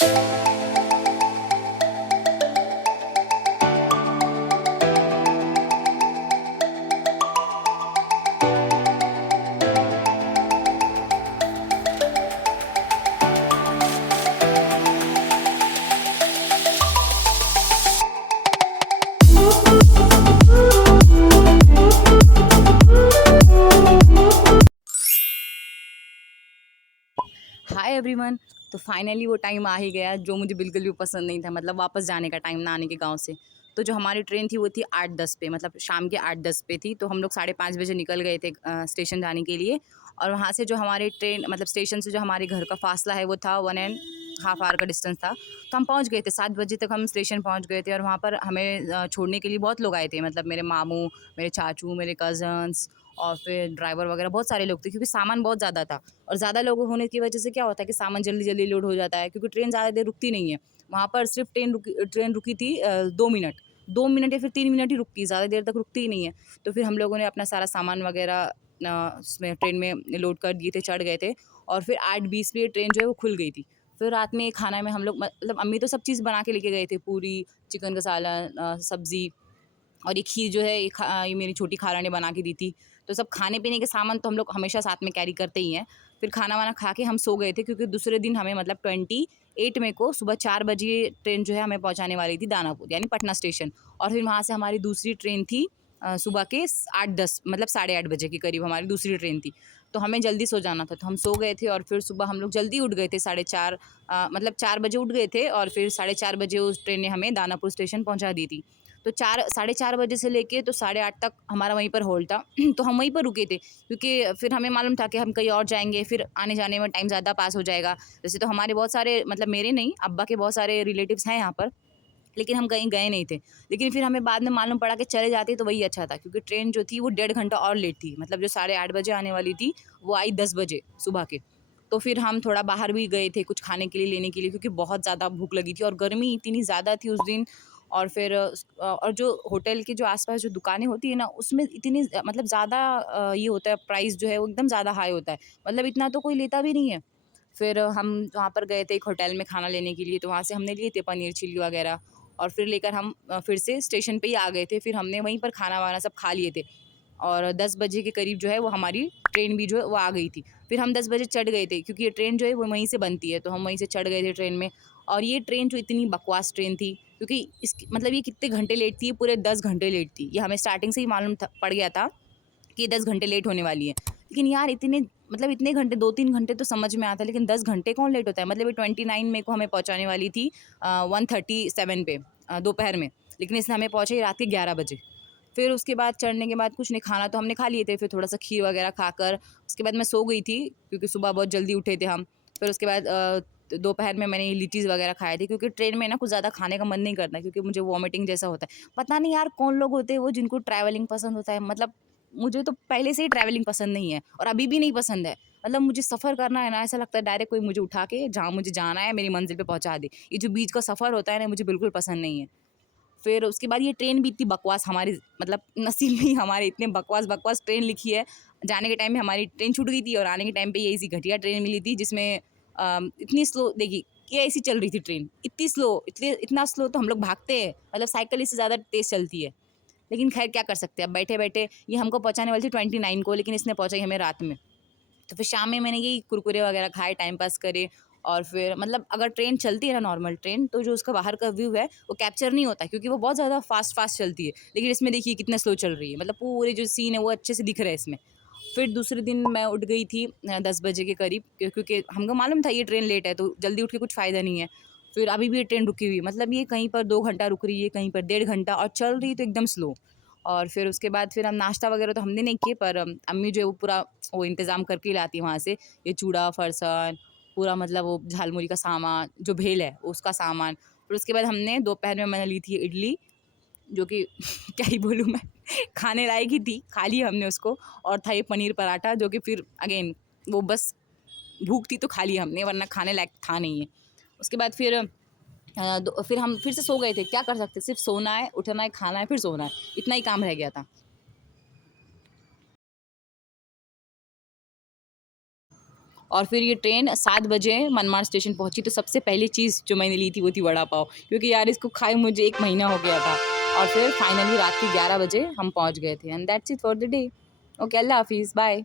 Hi everyone. तो finally वो time आ ही गया जो मुझे बिल्कुल भी पसंद नहीं था, मतलब वापस जाने का टाइम, ना आने के गांव से। तो जो हमारी ट्रेन थी वो थी 8:10 पे, मतलब शाम के 8:10 पे थी। तो हम लोग 5:30 बजे निकल गए थे स्टेशन जाने के लिए। और वहाँ से जो हमारे ट्रेन, मतलब स्टेशन से जो हमारे घर का फासला है वो था 1.5 आवर का डिस्टेंस था। तो हम पहुँच गए थे 7 बजे तक, हम स्टेशन पहुँच गए थे। और वहाँ पर हमें छोड़ने के लिए बहुत लोग आए थे, मतलब मेरे मामू, मेरे चाचू, मेरे कज़न्स और फिर ड्राइवर वगैरह बहुत सारे लोग थे, क्योंकि सामान बहुत ज़्यादा था। और ज़्यादा लोग होने की वजह से क्या होता है कि सामान जल्दी-जल्दी लोड हो जाता है, क्योंकि ट्रेन ज़्यादा देर रुकती नहीं है। वहाँ पर सिर्फ़ ट्रेन रुकी थी 2 मिनट, 2 मिनट या फिर 3 मिनट ही रुकती है, ज़्यादा देर तक रुकती ही नहीं है। तो फिर हम लोगों ने अपना सारा सामान वगैरह उसमें ट्रेन में लोड कर दिए थे, चढ़ गए थे। और फिर 8:20 पे ट्रेन जो है वो खुल गई थी। फिर रात में खाना में हम लोग, मतलब अम्मी तो सब चीज़ बना के लेके गए थे, पूरी, चिकन का सालन, सब्ज़ी और ये खीर जो है ये मेरी छोटी खाला ने बना के दी थी। तो सब खाने-पीने के सामान तो हम लोग हमेशा साथ में कैरी करते ही हैं। फिर खाना-वाना खा के हम सो गए थे, क्योंकि दूसरे दिन हमें, मतलब 28 मई को सुबह 4 बजे ट्रेन जो है हमें पहुँचाने वाली थी दानापुर, यानी पटना स्टेशन। और फिर वहाँ से हमारी दूसरी ट्रेन थी सुबह के 8:10, मतलब 8:30 बजे के करीब हमारी दूसरी ट्रेन थी। तो हमें जल्दी सो जाना था, तो हम सो गए थे। और फिर सुबह हम लोग जल्दी उठ गए थे, 4:30, मतलब 4 बजे उठ गए थे। और फिर 4:30 बजे उस ट्रेन ने हमें दानापुर स्टेशन पहुँचा दी थी। तो 4 4:30 बजे से लेके तो 8:30 तक हमारा वहीं पर होल्ड था। तो हम वहीं पर रुके थे, क्योंकि फिर हमें मालूम था कि हम कहीं और जाएँगे, फिर आने-जाने में टाइम ज़्यादा पास हो जाएगा। वैसे तो हमारे बहुत सारे, मतलब मेरे नहीं, अब्बा के बहुत सारे रिलेटिव्स हैं यहाँ पर, लेकिन हम कहीं गए नहीं थे। लेकिन फिर हमें बाद में मालूम पड़ा कि चले जाते तो वही अच्छा था, क्योंकि ट्रेन जो थी वो 1.5 घंटा और लेट थी। मतलब जो 8:30 बजे आने वाली थी, वो आई 10 बजे सुबह के। तो फिर हम थोड़ा बाहर भी गए थे कुछ खाने के लिए, लेने के लिए, क्योंकि बहुत ज़्यादा भूख लगी थी और गर्मी इतनी ज़्यादा थी उस दिन। और फिर और जो होटल के जो आस-पास जो दुकानें होती है ना, उसमें इतनी मतलब ज़्यादा ये होता है, प्राइस जो है वो एकदम ज़्यादा हाई होता है। मतलब इतना तो कोई लेता भी नहीं है। फिर हम वहाँ पर गए थे एक होटल में खाना लेने के लिए, तो वहाँ से हमने लिए थे पनीर चिल्ली वगैरह। और फिर लेकर हम फिर से स्टेशन पे ही आ गए थे। फिर हमने वहीं पर खाना-वाना सब खा लिए थे। और 10 बजे के करीब जो है वो हमारी ट्रेन भी जो है वो आ गई थी। फिर हम 10 बजे चढ़ गए थे, क्योंकि ये ट्रेन जो है वो वहीं से बनती है, तो हम वहीं से चढ़ गए थे ट्रेन में। और ये ट्रेन जो इतनी बकवास ट्रेन थी, क्योंकि इसकी, मतलब ये कितने घंटे लेट थी, ये पूरे 10 घंटे लेट थी। ये हमें स्टार्टिंग से ही मालूम था, पड़ गया था कि 10 घंटे लेट होने वाली है। लेकिन यार इतने, मतलब इतने घंटे, 2-3 घंटे तो समझ में आता है, लेकिन 10 घंटे कौन लेट होता है? मतलब ये 29 मई को हमें पहुँचाने वाली थी 1:37 पे, दोपहर में। लेकिन इसने हमें पहुँचाई रात के 11 बजे। फिर उसके बाद चढ़ने के बाद कुछ नहीं, खाना तो हमने खा लिए थे, फिर थोड़ा-सा खीर वगैरह खाकर उसके बाद मैं सो गई थी, क्योंकि सुबह बहुत जल्दी उठे थे हम। फिर उसके बाद दोपहर में मैंने लिट्टीज़ वगैरह खाए थे, क्योंकि ट्रेन में ना कुछ ज़्यादा खाने का मन नहीं करता, क्योंकि मुझे वॉमिटिंग जैसा होता है। पता नहीं यार कौन लोग होते हैं वो जिनको ट्रैवलिंग पसंद होता है, मतलब मुझे तो पहले से ही ट्रैवलिंग पसंद नहीं है और अभी भी नहीं पसंद है। मतलब मुझे सफ़र करना है ना, ऐसा लगता है डायरेक्ट कोई मुझे उठा के जहाँ मुझे जाना है मेरी मंज़िल पे पहुँचा दे। ये जो बीच का सफ़र होता है ना, मुझे बिल्कुल पसंद नहीं है। फिर उसके बाद ये ट्रेन भी इतनी बकवास, हमारी मतलब नसीब में ही हमारे इतने बकवास ट्रेन लिखी है। जाने के टाइम में हमारी ट्रेन छूट गई थी और आने के टाइम पे ये ऐसी घटिया ट्रेन मिली थी, जिसमें इतनी स्लो, देखिए ये ऐसी चल रही थी ट्रेन, इतनी स्लो, इतना स्लो तो हम लोग भागते हैं, मतलब साइकिल इससे ज़्यादा तेज़ चलती है। लेकिन ख़ैर क्या कर सकते हैं, अब बैठे-बैठे ये हमको पहुँचाने वाली थी 29 को, लेकिन इसने पहुँचाई हमें रात में। तो फिर शाम में मैंने यही कुरकुरे वगैरह खाए, टाइम पास करे। और फिर मतलब अगर ट्रेन चलती है ना, नॉर्मल ट्रेन, तो जो उसका बाहर का व्यू है वो कैप्चर नहीं होता, क्योंकि वो बहुत ज़्यादा फास्ट चलती है। लेकिन इसमें देखिए कितना स्लो चल रही है, मतलब पूरे जो सीन है वो अच्छे से दिख रहा है इसमें। फिर दूसरे दिन मैं उठ गई थी 10 बजे के करीब, क्योंकि हमको मालूम था ये ट्रेन लेट है, तो जल्दी उठ के कुछ फ़ायदा नहीं है। फिर अभी भी ये ट्रेन रुकी हुई है, मतलब ये कहीं पर 2 घंटा रुक रही है, कहीं पर 1.5 घंटा, और चल रही है तो एकदम स्लो। और फिर उसके बाद फिर हम नाश्ता वगैरह तो हमने नहीं किए, पर अम्मी जो है वो पूरा वो इंतज़ाम करके लाती है वहाँ से। ये चूड़ा, फरसान, पूरा मतलब वो झालमुड़ी का सामान, जो भेल है उसका सामान। फिर उसके बाद हमने दोपहर में मैंने ली थी इडली, जो कि क्या ही बोलूँ मैं, खाने लायक ही थी, खा ली हमने उसको। और था ये पनीर पराठा, जो कि फिर अगेन वो बस भूख थी तो खा लिया हमने, वरना खाने लायक था नहीं है। उसके बाद फिर फिर हम फिर से सो गए थे, क्या कर सकते, सिर्फ सोना है, उठना है, खाना है, फिर सोना है, इतना ही काम रह गया था। और फिर ये ट्रेन 7 बजे मनमाड़ स्टेशन पहुंची। तो सबसे पहली चीज़ जो मैंने ली थी वो थी वड़ा पाव, क्योंकि यार इसको खाए मुझे 1 महीना हो गया था। और फिर फाइनली रात के 11 बजे हम पहुंच गए थे। And that's it for the day. Okay, अल्लाह हाफिज़, बाय।